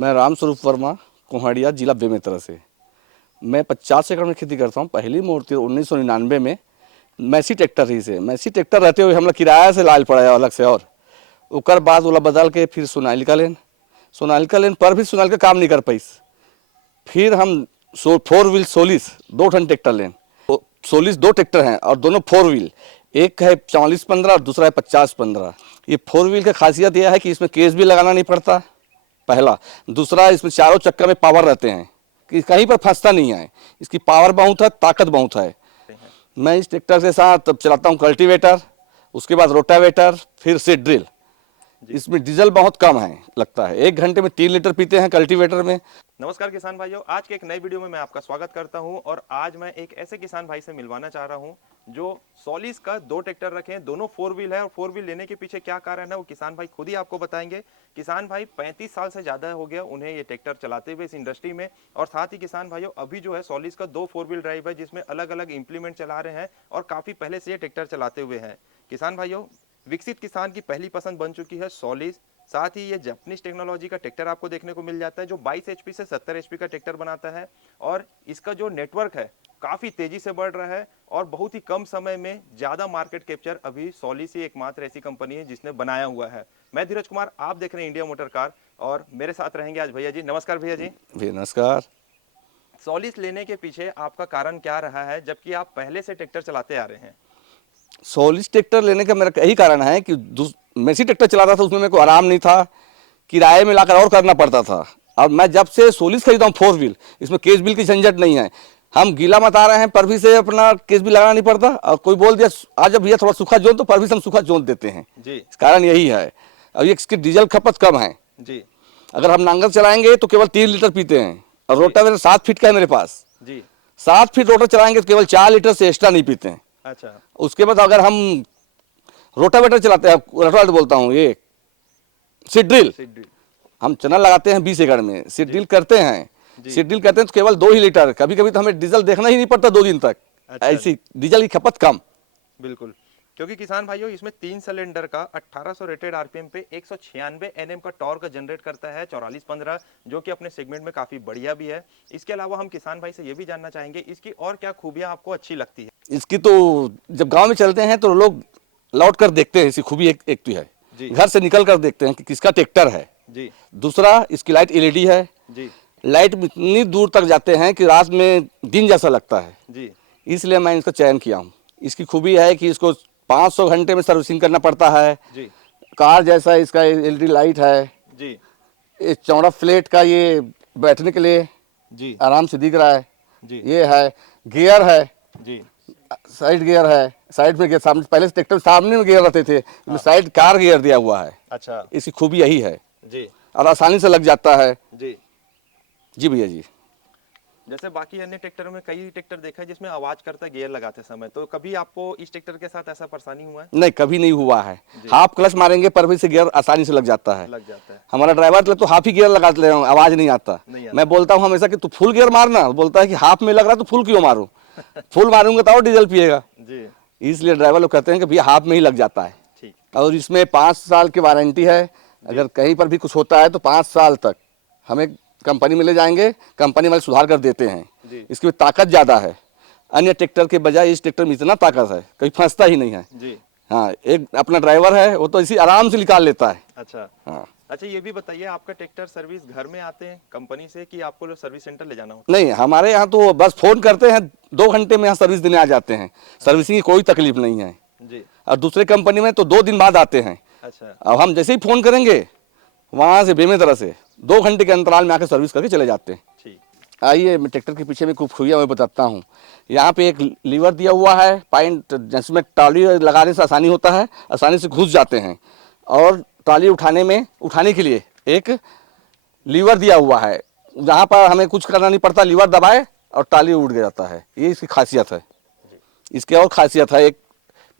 मैं रामस्वरूप वर्मा, कोहड़िया, जिला बेमेतरा से। मैं 50 एकड़ में खेती करता हूँ। पहली मूर्ति 1999 में मैसी ट्रैक्टर ही से, मैसी ट्रैक्टर रहते हुए हम लोग किराया से लाल पड़ा है अलग से। और उकर बाद ओला बदल के फिर सोनालिका लेन पर भी सोनालिका काम नहीं कर पाई। फिर हम 4 व्हील सोलिस 2 टन ट्रैक्टर लेन, सोलिस 2 ट्रैक्टर हैं और दोनों 4 व्हील, एक है 4415 और दूसरा है 5015। ये 4 व्हील का खासियत यह है कि इसमें केस भी लगाना नहीं पड़ता, पहला। दूसरा, इसमें चारों चक्कर में पावर रहते हैं कि कहीं पर फंसता नहीं है। इसकी पावर बहुत है, ताकत बहुत है। मैं इस ट्रैक्टर के साथ चलाता हूँ कल्टीवेटर, उसके बाद रोटावेटर, फिर सीड ड्रिल। इसमें डीजल बहुत कम है, लगता है 1 घंटे में 3 लीटर पीते हैं कल्टीवेटर में। नमस्कार किसान भाइयों, आज के एक नई वीडियो में मैं आपका स्वागत करता हूं। और आज मैं एक ऐसे किसान भाई से मिलवाना चाह रहा हूं जो सोलिस का 2 ट्रैक्टर रखे हैं, दोनों 4 व्हील है। और 4 व्हील लेने के पीछे क्या कारण है वो किसान भाई खुद ही आपको बताएंगे। किसान भाई 35 साल से ज़्यादा हो गया उन्हें ये ट्रैक्टर चलाते हुए इस इंडस्ट्री में। और साथ ही किसान भाइयों अभी जो है सोलिस का 2 4 व्हील ड्राइव है जिसमें अलग अलग इंप्लीमेंट चला रहे हैं और काफ़ी पहले से ये ट्रैक्टर चलाते हुए हैं। किसान भाइयों, विकसित किसान की पहली पसंद बन चुकी है सोलिस। साथ ही ये जापानीज टेक्नोलॉजी का ट्रैक्टर आपको देखने को मिल जाता है जो 22 एचपी से 70 एचपी का ट्रैक्टर बनाता है। और इसका जो नेटवर्क है काफ़ी तेजी से बढ़ रहा है और बहुत ही कम समय में ज़्यादा मार्केट कैप्चर अभी सोलिस ही एकमात्र ऐसी कंपनी है जिसने बनाया हुआ है। मैं धीरज कुमार, आप देख रहे हैं इंडिया मोटर कार और मेरे साथ रहेंगे आज भैया जी। नमस्कार भैया जी। नमस्कार। सोलिस लेने के पीछे आपका कारण क्या रहा है जबकि आप पहले से ट्रैक्टर चलाते आ रहे हैं? सोलिस ट्रैक्टर लेने का मेरा यही कारण है कि मैसी ट्रैक्टर चलाता था, उसमें मेरे को आराम नहीं था, किराए में लाकर और करना पड़ता था। और मैं जब से सोलिस खरीदा हूँ 4 व्हील, इसमें केस बिल की झंझट नहीं है। हम गीला मता रहे हैं, पर भी से अपना केस बिल लगाना नहीं पड़ता। और कोई बोल दिया आज भैया थोड़ा सूखा जोत, तो पर भी से हम सूखा जोत देते हैं जी। कारण यही है। अब ये इसकी डीजल खपत कम है जी। अगर हम नांगल चलाएंगे तो केवल 3 लीटर पीते हैं। और रोटावेटर 7 फीट का है मेरे पास जी। 7 फीट रोटर चलाएंगे तो केवल 4 लीटर से एक्स्ट्रा नहीं पीते हैं। अच्छा। उसके बाद अगर हम रोटावेटर चलाते हैं, रोटावेटर बोलता हूँ, ये सीड ड्रिल, हम चैनल लगाते हैं 20 एकड़ में, सीड ड्रिल करते हैं। सीड ड्रिल करते हैं तो केवल 2 ही लीटर, कभी कभी तो हमें डीजल देखना ही नहीं पड़ता 2 दिन तक। अच्छा। ऐसी डीजल की खपत कम। बिल्कुल, क्योंकि किसान भाइयों इसमें 3 सिलेंडर का 1800 रेटेड आरपीएम पे 196 एनएम का टॉर्क जनरेट करता है 4415, जो कि अपने सेगमेंट में काफी बढ़िया भी है। इसके अलावा हम किसान भाई से ये भी जानना चाहेंगे इसकी और क्या खूबियां आपको अच्छी लगती है? इसकी तो जब गांव में चलते हैं तो लोग लौट कर देखते हैं, इसकी खूबी एक तो है, घर से निकल कर देखते हैं कि किसका ट्रैक्टर है जी। दूसरा, इसकी लाइट एलईडी है जी। लाइट इतनी दूर तक जाते हैं कि रात में दिन जैसा लगता है जी। इसलिए मैं इसका चयन किया हूँ। इसकी खूबी है कि इसको 500 घंटे में सर्विसिंग करना पड़ता है जी। कार जैसा इसका एलईडी लाइट है जी। ये चौड़ा फ्लेट का, ये बैठने के लिए जी। आराम से दिख रहा है जी। ये है, गियर है जी। साइड गियर है, साइड में गियर, सामने पहले ट्रैक्टर सामने में गियर रहते थे, साइड कार गियर दिया हुआ है। अच्छा। इसकी खूबी यही है जी। और आसानी से लग जाता है। जी। जी भैया जी। जैसे बाकी अन्य ट्रैक्टर में कई ट्रैक्टर देखा है जिसमें आवाज करता है गियर लगाते समय, तो कभी आपको इस ट्रैक्टर के साथ ऐसा परेशानी हुआ है? नहीं, कभी नहीं हुआ है। हाफ क्लच मारेंगे पर भी से गियर आसानी से लग जाता है। लग जाता है। हमारा ड्राइवर तो हाफ ही गियर लगा ले, आवाज नहीं आता। मैं बोलता हूँ हमेशा कि तू फुल गियर मारना, बोलता है कि हाफ में लग रहा है तो फुल क्यों मारूं फुल मारूंगा तो और डीजल पिएगा जी। इसलिए ड्राइवर लोग कहते हैं कि भैया हाफ में ही लग जाता है। ठीक। और इसमें 5 साल की वारंटी है। अगर कहीं पर भी कुछ होता है तो 5 साल तक हमें कंपनी में ले जाएंगे, कंपनी वाले सुधार कर देते हैं। इसकी भी ताकत ज़्यादा है, अन्य ट्रैक्टर के बजाय इस ट्रैक्टर में इतना ताकत है कहीं फंसता ही नहीं है जी। हाँ, एक अपना ड्राइवर है वो तो इसी आराम से निकाल लेता है। अच्छा। हाँ। अच्छा, ये भी बताइए आपका ट्रैक्टर सर्विस घर में आते हैं कंपनी से कि आपको सर्विस सेंटर ले जाना होता है? नहीं, हमारे यहाँ तो बस फोन करते हैं, 2 घंटे में यहाँ सर्विस देने आ जाते हैं। सर्विसिंग की कोई तकलीफ नहीं है जी। और दूसरे कंपनी में तो 2 दिन बाद आते हैं। अच्छा। अब हम जैसे ही फोन करेंगे वहाँ से बेमेतरा से 2 घंटे के अंतराल में आकर सर्विस करके चले जाते हैं। ठीक। आइए मैं ट्रैक्टर के पीछे में खूब खूबियाँ मैं बताता हूँ। यहाँ पे एक लीवर दिया हुआ है पॉइंट, जिसमें ट्रॉली लगाने से आसानी होता है, आसानी से घुस जाते हैं। और ट्रॉली उठाने के लिए एक लीवर दिया हुआ है, जहाँ पर हमें कुछ करना नहीं पड़ता, लीवर दबाए और ट्रॉली उठ जाता है। ये इसकी खासियत है। इसके और खासियत है, एक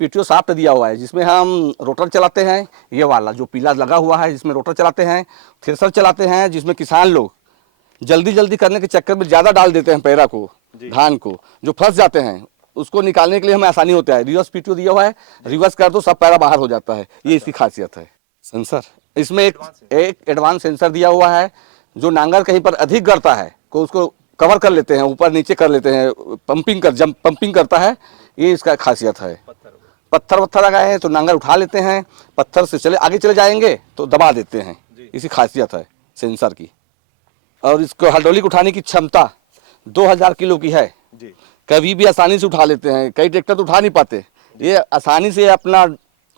पीटीओ शाफ्ट दिया हुआ है जिसमें हम रोटर चलाते हैं, ये वाला जो पीला लगा हुआ है जिसमें रोटर चलाते हैं, थ्रेसर चलाते हैं, जिसमें किसान लोग जल्दी करने के चक्कर में ज़्यादा डाल देते हैं पैरा को, धान को, जो फंस जाते हैं उसको निकालने के लिए हमें आसानी होता है। रिवर्स पीटीओ दिया हुआ है, रिवर्स कर दो सब पैरा बाहर हो जाता है। ये इसकी खासियत है। सेंसर इसमें एक एडवांस सेंसर दिया हुआ है जो नांगर कहीं पर अधिक गड़ता है को उसको कवर कर लेते हैं, ऊपर नीचे कर लेते हैं, पंपिंग करता है, ये इसका खासियत है। पत्थर वत्थर लगाए हैं तो नांगर उठा लेते हैं, पत्थर से आगे चले जाएंगे तो दबा देते हैं, इसी खासियत है सेंसर की। और इसको हाइड्रोलिक उठाने की क्षमता 2000 किलो की है, जी। कभी भी आसानी से उठा लेते हैं। कई ट्रैक्टर तो उठा नहीं पाते, ये आसानी से अपना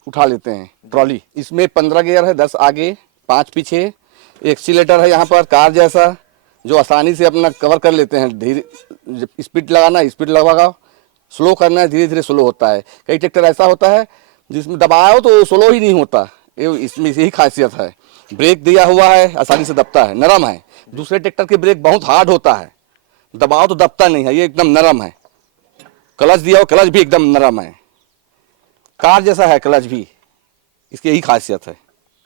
उठा लेते हैं ट्रॉली। इसमें 15 गियर है, 10 आगे 5 पीछे, एक्सीलेटर है यहाँ पर कार जैसा, जो आसानी से अपना कवर कर लेते हैं। धीरे स्पीड लगाना, स्पीड लगाओ, स्लो करना है, धीरे धीरे स्लो होता है। कई ट्रैक्टर ऐसा होता है जिसमें दबाओ तो स्लो ही नहीं होता, ये इसमें यही खासियत है। ब्रेक दिया हुआ है, आसानी से दबता है, नरम है। दूसरे ट्रैक्टर के ब्रेक बहुत हार्ड होता है, दबाओ तो दबता नहीं है, ये एकदम नरम है। क्लच दिया हो, क्लच भी एकदम नरम है, कार जैसा है क्लच भी, इसकी यही खासियत है।